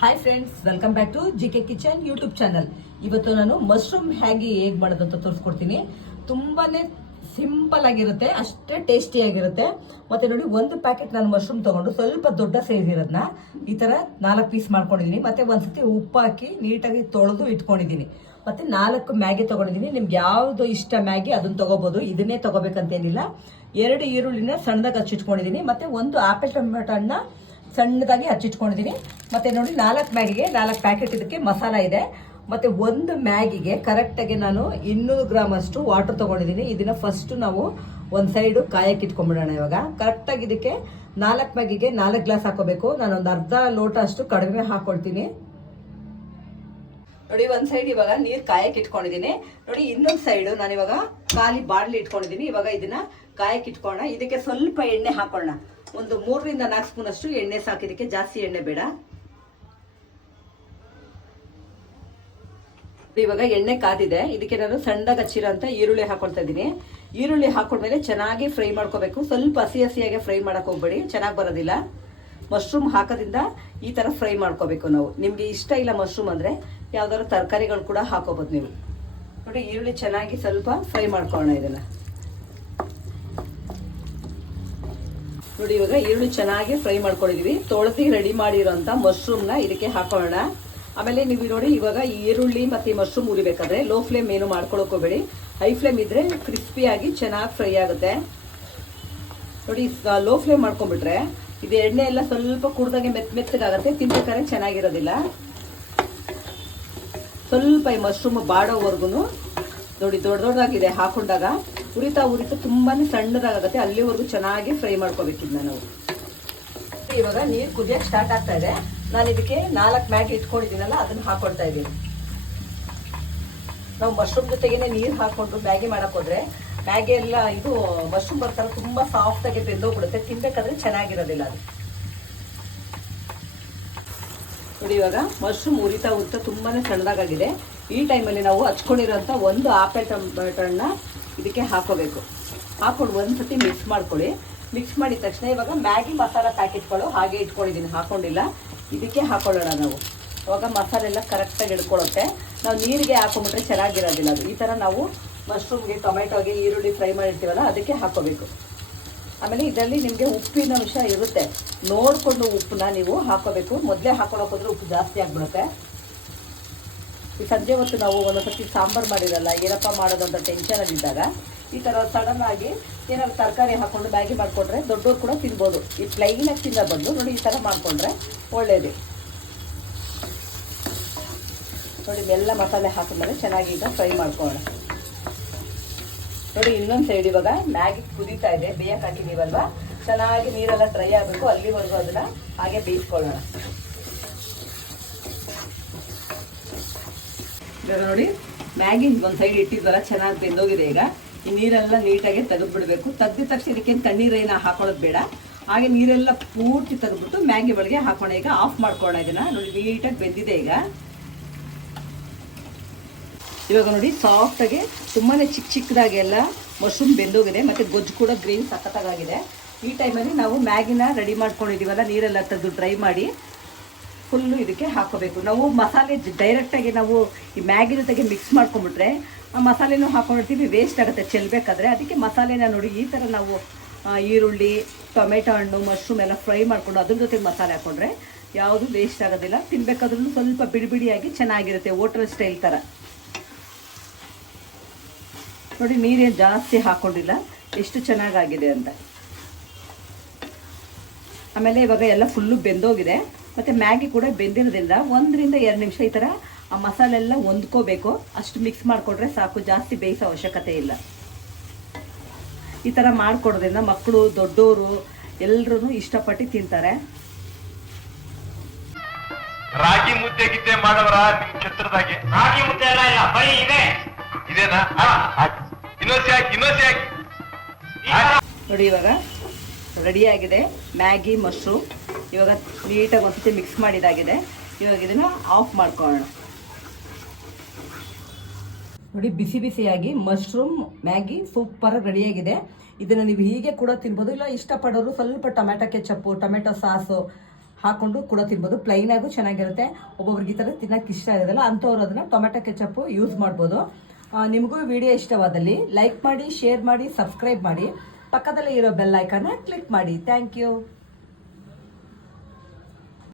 Hi friends, welcome back to GK kitchen YouTube channel. ಇವತ್ತು ನಾನು mushroom ಹೇಗೆ ಮಾಡೋದು ಅಂತ ತೋರಿಸ್ಕೊಡ್ತೀನಿ. ತುಂಬಾನೇ ಸಿಂಪಲ್ ಆಗಿರುತ್ತೆ, ಅಷ್ಟೇ ಟೇಸ್ಟಿ ಆಗಿರುತ್ತೆ. ಮತ್ತೆ ನೋಡಿ, ಒಂದು ಪ್ಯಾಕೆಟ್ ನಾನು ಮಶ್ರೂಮ್ ತಗೊಂಡು ಸ್ವಲ್ಪ ದೊಡ್ಡ ಸೈಜ್ ಇರೋದನ್ನ ಈ ತರ 4 ಪೀಸ್ ಮಾಡ್ಕೊಂಡಿದ್ದೀನಿ. ಮತ್ತೆ ಒಂದ್ಸತಿ ಉಪ್ಪು ಹಾಕಿ ನೀಟಾಗಿ ತೊಳೆದು ಇಟ್ಕೊಂಡಿದ್ದೀನಿ. ಮತ್ತೆ 4 ಮ್ಯಾಗಿ ತಗೊಂಡಿದ್ದೀನಿ. ನಿಮ್ಗೆ ಯಾವ್ದು ಇಷ್ಟ ಮ್ಯಾಗಿ ಅದನ್ನ ತಗೋಬಹುದು, ಇದನ್ನೇ ತಗೋಬೇಕಂತೇನಿಲ್ಲ. 2 ಈರುಳ್ಳಿನ ಸಣ್ಣದಾಗಿ ಹಚ್ಚಿಟ್ಕೊಂಡಿದ್ದೀನಿ. ಮತ್ತೆ 1 ಆಪಲ್ ಟೊಮೆಟೊ ಹಣ್ಣ ಸಣ್ಣದಾಗಿ ಹಚ್ಚಿಟ್ಕೊಂಡಿದ್ದೀನಿ. ಮತ್ತೆ ನೋಡಿ, 4 ಮ್ಯಾಗಿಗೆ 4 ಪ್ಯಾಕೆಟ್ ಇದಕ್ಕೆ ಮಸಾಲ ಇದೆ. ಮತ್ತೆ 1 ಮ್ಯಾಗಿಗೆ ಕರೆಕ್ಟಾಗಿ ನಾನು 200 ಗ್ರಾಮ್ ಅಷ್ಟು ವಾಟರ್ ತಗೊಂಡಿದ್ದೀನಿ. ಇದನ್ನ ಫಸ್ಟ್ ನಾವು ಒಂದು ಸೈಡು ಕಾಯಕ್ಕೆ ಇಟ್ಕೊಂಡ್ಬಿಡೋಣ. ಇವಾಗ ಕರೆಕ್ಟಾಗಿ ಇದಕ್ಕೆ 4 ಮ್ಯಾಗಿಗೆ 4 ಗ್ಲಾಸ್ ಹಾಕೋಬೇಕು. ನಾನೊಂದು ಅರ್ಧ ಲೋಟ ಅಷ್ಟು ಕಡಿಮೆ ಹಾಕೊಳ್ತೀನಿ. ನೋಡಿ, ಒಂದ್ ಸೈಡ್ ಇವಾಗ ನೀರ್ ಕಾಯಕ್ಕೆ ಇಟ್ಕೊಂಡಿದ್ದೀನಿ. ನೋಡಿ, ಇನ್ನೊಂದ್ ಸೈಡ್ ನಾನು ಇವಾಗ ಖಾಲಿ ಬಾಡ್ಲಿ ಇಟ್ಕೊಂಡಿದ್ದೀನಿ. ಇವಾಗ ಇದನ್ನ ಕಾಯಕ್ಕೆ ಇಟ್ಕೊಳ್ಳೋಣ. ಇದಕ್ಕೆ ಸ್ವಲ್ಪ ಎಣ್ಣೆ ಹಾಕೊಳ್ಳೋಣ. ಒಂದು 3 ರಿಂದ 4 ಸ್ಪೂನ್ ಅಷ್ಟು ಎಣ್ಣೆ ಸಾಕಿದಕ್ಕೆ, ಜಾಸ್ತಿ ಎಣ್ಣೆ ಬೇಡ. ಇವಾಗ ಎಣ್ಣೆ ಕಾದಿದೆ. ಇದಕ್ಕೆ ನಾನು ಸಣ್ಣದಾಗಿ ಹಚ್ಚಿರೋ ಅಂತ ಈರುಳ್ಳಿ ಹಾಕೊಳ್ತಾ ಇದ್ದೀನಿ. ಈರುಳ್ಳಿ ಹಾಕೊಂಡ್ಮೇಲೆ ಚೆನ್ನಾಗಿ ಫ್ರೈ ಮಾಡ್ಕೋಬೇಕು. ಸ್ವಲ್ಪ ಹಸಿ ಹಸಿಯಾಗಿ ಫ್ರೈ ಮಾಡಕ್ ಹೋಗ್ಬೇಡಿ, ಚೆನ್ನಾಗಿ ಬರೋದಿಲ್ಲ. ಮಶ್ರೂಮ್ ಹಾಕೋದ್ರಿಂದ ಈ ತರ ಫ್ರೈ ಮಾಡ್ಕೋಬೇಕು ನಾವು. ನಿಮ್ಗೆ ಇಷ್ಟ ಇಲ್ಲ ಮಶ್ರೂಮ್ ಅಂದ್ರೆ ಯಾವ್ದಾದ್ರು ತರಕಾರಿಗಳು ಕೂಡ ಹಾಕೋಬಹುದು ನೀವು. ನೋಡಿ, ಈರುಳ್ಳಿ ಚೆನ್ನಾಗಿ ಸ್ವಲ್ಪ ಫ್ರೈ ಮಾಡ್ಕೊಳ್ಳೋಣ ಇದನ್ನ. ನೋಡಿ, ಇವಾಗ ಈರುಳ್ಳಿ ಚೆನ್ನಾಗಿ ಫ್ರೈ ಮಾಡ್ಕೊಂಡಿದೀವಿ. ತೊಳೆದಿ ರೆಡಿ ಮಾಡಿರೋಂಥ ಮಶ್ರೂಮ್ನ ಇದಕ್ಕೆ ಹಾಕೊಳ್ಳೋಣ. ಆಮೇಲೆ ನೀವು ನೋಡಿ, ಇವಾಗ ಈರುಳ್ಳಿ ಮತ್ತೆ ಮಶ್ರೂಮ್ ಉರಿಬೇಕಾದ್ರೆ ಲೋ ಫ್ಲೇಮ್ ಏನು ಮಾಡ್ಕೊಳಕ್ ಹೋಗ್ಬೇಡಿ. ಹೈ ಫ್ಲೇಮ್ ಇದ್ರೆ ಕ್ರಿಸ್ಪಿಯಾಗಿ ಚೆನ್ನಾಗಿ ಫ್ರೈ ಆಗುತ್ತೆ. ನೋಡಿ, ಲೋ ಫ್ಲೇಮ್ ಮಾಡ್ಕೊಂಡ್ಬಿಟ್ರೆ ಇದು ಎಣ್ಣೆ ಎಲ್ಲ ಸ್ವಲ್ಪ ಕುಡ್ದಾಗೆ ಮೆತ್ತಗಾಗತ್ತೆ, ತಿನ್ಬೇಕಾದ್ರೆ ಚೆನ್ನಾಗಿರೋದಿಲ್ಲ. ಸ್ವಲ್ಪ ಈ ಮಶ್ರೂಮ್ ಬಾಡೋವರೆಗೂ ನೋಡಿ, ದೊಡ್ಡದಾಗಿದೆ ಹಾಕೊಂಡಾಗ ಉರಿತಾ ತುಂಬಾನೇ ಸಣ್ಣದಾಗತ್ತೆ. ಅಲ್ಲಿವರೆಗೂ ಚೆನ್ನಾಗಿ ಫ್ರೈ ಮಾಡ್ಕೋಬೇಕಿದ್ನ ನಾವು. ಇವಾಗ ನೀರು ಕುದಿಯಕ್ಕೆ ಸ್ಟಾರ್ಟ್ ಆಗ್ತಾ ಇದೆ. ನಾನು ಇದಕ್ಕೆ 4 ಮ್ಯಾಗಿ ಇಟ್ಕೊಂಡಿದ್ದೀನಲ್ಲ, ಅದನ್ನ ಹಾಕೊಳ್ತಾ ಇದ್ದೀನಿ. ನಾವು ಮಶ್ರೂಮ್ ಜೊತೆಗೇನೆ ನೀರು ಹಾಕೊಂಡು ಮ್ಯಾಗಿ ಮಾಡಕ್ ಹೋದ್ರೆ ಮ್ಯಾಗಿ ಎಲ್ಲ ಇದು ಮಶ್ರೂಮ್ ಬರ್ತಾರೆ ತುಂಬಾ ಸಾಫ್ಟ್ ಆಗಿ ಬೆಂದೋಗ್ಬಿಡುತ್ತೆ, ತಿನ್ಬೇಕಾದ್ರೆ ಚೆನ್ನಾಗಿರೋದಿಲ್ಲ ಅದು. ನೋಡಿ, ಇವಾಗ ಮಶ್ರೂಮ್ ಉರಿತಾ ತುಂಬಾನೇ ಸಣ್ಣದಾಗಿದೆ. ಈ ಟೈಮಲ್ಲಿ ನಾವು ಹಚ್ಕೊಂಡಿರೋಂಥ 1 ಆಪಲ್ ಟೊಮೆಟೊ ಹಣ್ಣ ಇದಕ್ಕೆ ಹಾಕೋಬೇಕು. ಹಾಕೊಂಡು ಒಂದ್ಸತಿ ಮಿಕ್ಸ್ ಮಾಡ್ಕೊಳ್ಳಿ. ಮಿಕ್ಸ್ ಮಾಡಿದ ತಕ್ಷಣ ಇವಾಗ ಮ್ಯಾಗಿ ಮಸಾಲ ಪ್ಯಾಕೆಟ್ಗಳು ಹಾಗೆ ಇಟ್ಕೊಂಡಿದ್ದೀನಿ, ಹಾಕೊಂಡಿಲ್ಲ. ಇದಕ್ಕೆ ಹಾಕೊಳ್ಳೋಣ ನಾವು. ಅವಾಗ ಮಸಾಲೆ ಎಲ್ಲ ಕರೆಕ್ಟಾಗಿ ಇಟ್ಕೊಳ್ಳುತ್ತೆ. ನಾವು ನೀರಿಗೆ ಹಾಕೊಂಡ್ಬಿಟ್ರೆ ಚೆನ್ನಾಗಿರೋದಿಲ್ಲ ಅದು. ಈ ಥರ ನಾವು ಮಶ್ರೂಮ್ಗೆ, ಟೊಮೆಟೊಗೆ, ಈರುಳ್ಳಿ ಫ್ರೈ ಮಾಡಿರ್ತೀವಲ್ಲ ಅದಕ್ಕೆ ಹಾಕೋಬೇಕು. ಆಮೇಲೆ ಇದರಲ್ಲಿ ನಿಮಗೆ ಉಪ್ಪಿನ ಅಂಶ ಇರುತ್ತೆ, ನೋಡಿಕೊಂಡು ಉಪ್ಪನ್ನ ನೀವು ಹಾಕೋಬೇಕು. ಮೊದಲೇ ಹಾಕೊಳ್ಳೋಕೆ ಹೋದ್ರೆ ಉಪ್ಪು ಜಾಸ್ತಿ ಆಗಿಬಿಡುತ್ತೆ. ಈ ಸಂಜೆ ಹೊತ್ತು ನಾವು ಒಂದೊಂದ್ಸತಿ ಸಾಂಬಾರು ಮಾಡಿರಲ್ಲ, ಏನಪ್ಪ ಮಾಡೋದು ಅಂತ ಟೆನ್ಷನಲ್ಲಿದ್ದಾಗ ಈ ಥರ ಸಡನ್ ಆಗಿ ಏನಾದ್ರು ತರಕಾರಿ ಹಾಕೊಂಡು ಮ್ಯಾಗಿ ಮಾಡಿಕೊಂಡ್ರೆ ದೊಡ್ಡವ್ರು ಕೂಡ ತಿನ್ಬೋದು. ಈ ಪ್ಲೈನಾಗಿ ತಿನ್ನೋ ಬಂದು ನೋಡಿ, ಈ ಥರ ಮಾಡಿಕೊಂಡ್ರೆ ಒಳ್ಳೇದು. ನೋಡಿ, ಎಲ್ಲ ಮಸಾಲೆ ಹಾಕಿದ್ಮೇಲೆ ಚೆನ್ನಾಗಿ ಈಗ ಫ್ರೈ ಮಾಡ್ಕೊಳ್ಳೋಣ. ನೋಡಿ, ಇನ್ನೊಂದು ಸೈಡ್ ಇವಾಗ ಮ್ಯಾಗಿ ಕುದೀತಾ ಇದೆ. ಬೇಯಕ್ಕೆ ಹಾಕಿದೀವಲ್ವಾ, ಚೆನ್ನಾಗಿ ನೀರೆಲ್ಲ ಡ್ರೈ ಆಗಬೇಕು, ಅಲ್ಲಿವರೆಗೂ ಅದನ್ನ ಹಾಗೆ ಬೇಯಿಸ್ಕೊಳ್ಳೋಣ. ಇವಾಗ ನೋಡಿ, ಮ್ಯಾಗಿ ಒಂದು ಸೈಡ್ ಇಟ್ಟಿದ್ವಲ್ಲ, ಚೆನ್ನಾಗಿ ಬೆಂದೋಗಿದೆ. ಈಗ ಈ ನೀರೆಲ್ಲ ನೀಟಾಗಿ ತೆಗೆದ್ಬಿಡ್ಬೇಕು. ತೆಗ್ದ ತಕ್ಷಣ ಇದಕ್ಕೇನು ತಣ್ಣೀರೇನ ಹಾಕೊಳ್ಳೋದು ಬೇಡ. ಹಾಗೆ ನೀರೆಲ್ಲ ಪೂರ್ತಿ ತೆಗೆದ್ಬಿಟ್ಟು ಮ್ಯಾಗಿ ಒಳಗೆ ಹಾಕೋಣ. ಈಗ ಆಫ್ ಮಾಡ್ಕೊಳ್ಳೋಣ ಇದನ್ನ. ನೋಡಿ, ನೀಟಾಗಿ ಬೆಂದಿದೆ ಈಗ. ಇವಾಗ ನೋಡಿ, ಸಾಫ್ಟಾಗಿ ತುಂಬಾನೇ ಚಿಕ್ಕದಾಗಿ ಎಲ್ಲ ಮಶ್ರೂಮ್ ಬೆಂದೋಗಿದೆ. ಮತ್ತೆ ಗೊಜ್ಜು ಕೂಡ ಗ್ರೇವಿ ಸಖತ್ತಾಗಿದೆ. ಈ ಟೈಮಲ್ಲಿ ನಾವು ಮ್ಯಾಗಿನ ರೆಡಿ ಮಾಡ್ಕೊಂಡಿದ್ದೀವಲ್ಲ, ನೀರೆಲ್ಲ ತೆಗೆದು ಡ್ರೈ ಮಾಡಿ ಫುಲ್ಲು ಇದಕ್ಕೆ ಹಾಕೋಬೇಕು. ನಾವು ಮಸಾಲೆ ಡೈರೆಕ್ಟಾಗಿ ನಾವು ಈ ಮ್ಯಾಗಿ ಜೊತೆಗೆ ಮಿಕ್ಸ್ ಮಾಡ್ಕೊಂಡ್ಬಿಟ್ರೆ ಆ ಮಸಾಲೆನೂ ಹಾಕೊಂಡಿರ್ತೀವಿ, ವೇಸ್ಟ್ ಆಗುತ್ತೆ ಚೆಲ್ಲಬೇಕಾದ್ರೆ. ಅದಕ್ಕೆ ಮಸಾಲೆನ ನೋಡಿ, ಈ ಥರ ನಾವು ಈರುಳ್ಳಿ, ಟೊಮೆಟೊ ಹಣ್ಣು, ಮಶ್ರೂಮ್ ಎಲ್ಲ ಫ್ರೈ ಮಾಡಿಕೊಂಡು ಅದ್ರ ಜೊತೆಗೆ ಮಸಾಲೆ ಹಾಕೊಂಡ್ರೆ ಯಾವುದು ವೇಸ್ಟ್ ಆಗೋದಿಲ್ಲ. ತಿನ್ಬೇಕಾದ್ರೂ ಸ್ವಲ್ಪ ಬಿಡಿಬಿಡಿಯಾಗಿ ಚೆನ್ನಾಗಿರುತ್ತೆ, ಹೋಟೆಲ್ ಸ್ಟೈಲ್ ಥರ. ನೋಡಿ, ನೀರೇನು ಜಾಸ್ತಿ ಹಾಕೊಂಡಿಲ್ಲ, ಎಷ್ಟು ಚೆನ್ನಾಗಾಗಿದೆ ಅಂತ. ಆಮೇಲೆ ಇವಾಗ ಎಲ್ಲ ಫುಲ್ಲು ಬೆಂದೋಗಿದೆ. ಮತ್ತು ಮ್ಯಾಗಿ ಕೂಡ ಬೆಂದಿರೋದ್ರಿಂದ 1 ರಿಂದ 2 ನಿಮಿಷ ಈ ಥರ ಆ ಮಸಾಲೆ ಎಲ್ಲ ಹೊಂದ್ಕೋಬೇಕು. ಅಷ್ಟು ಮಿಕ್ಸ್ ಮಾಡಿಕೊಡ್ರೆ ಸಾಕು, ಜಾಸ್ತಿ ಬೇಯಿಸೋ ಅವಶ್ಯಕತೆ ಇಲ್ಲ. ಈ ಥರ ಮಾಡಿಕೊಡೋದ್ರಿಂದ ಮಕ್ಕಳು, ದೊಡ್ಡವರು ಎಲ್ಲರೂ ಇಷ್ಟಪಟ್ಟು ತಿಂತಾರೆ. ರಾಗಿ ಮುದ್ದೆ ಗಿದ್ದೆ ಮಾಡೋರ ನಿಮ್ ಛತ್ರದಾಗೆ? ರಾಗಿ ಮುದ್ದೆ ಎಲ್ಲ ಇಲ್ಲ, ಬರೀ ಇದೆ. ಇದೇನಾ? ಇನ್ನೊಂದ್ಸಿ ಹಾಕಿ. ನೋಡಿ, ಇವಾಗ ರೆಡಿಯಾಗಿದೆ ಮ್ಯಾಗಿ ಮಶ್ರೂಮ್. ಇವಾಗ ನೀಟಾಗಿ ಒಂದ್ಸತಿ ಮಿಕ್ಸ್ ಮಾಡಿದಾಗಿದೆ. ಇವಾಗ ಇದನ್ನ ಆಫ್ ಮಾಡ್ಕೊಳ್ಳೋಣ. ನೋಡಿ, ಬಿಸಿ ಬಿಸಿಯಾಗಿ ಮಶ್ರೂಮ್ ಮ್ಯಾಗಿ ಸೂಪರ್ ರೆಡಿಯಾಗಿದೆ. ಇದನ್ನು ನೀವು ಹೀಗೆ ಕೂಡ ತಿನ್ಬೋದು. ಇಲ್ಲ ಇಷ್ಟಪಡೋರು ಸ್ವಲ್ಪ ಟೊಮೆಟೊ ಕೆಚಪ್ಪು, ಟೊಮೆಟೊ ಸಾಸು ಹಾಕೊಂಡು ಕೂಡ ತಿನ್ಬೋದು. ಪ್ಲೈನ್ ಆಗು ಚೆನ್ನಾಗಿರುತ್ತೆ. ಒಬ್ಬೊಬ್ರಿಗೆ ಈ ಥರ ತಿನ್ನಕ್ಕೆ ಇಷ್ಟ ಇರೋದಿಲ್ಲ ಅಂಥವ್ರು ಅದನ್ನ ಟೊಮೆಟೊ ಕೆಚಪ್ ಯೂಸ್ ಮಾಡ್ಬೋದು. ನಿಮಗೂ ವಿಡಿಯೋ ಇಷ್ಟವಾದಲ್ಲಿ ಲೈಕ್ ಮಾಡಿ, ಶೇರ್ ಮಾಡಿ, ಸಬ್ಸ್ಕ್ರೈಬ್ ಮಾಡಿ, ಪಕ್ಕದಲ್ಲಿ ಇರೋ ಬೆಲ್ ಐಕಾನ್ನ ಕ್ಲಿಕ್ ಮಾಡಿ. Thank you.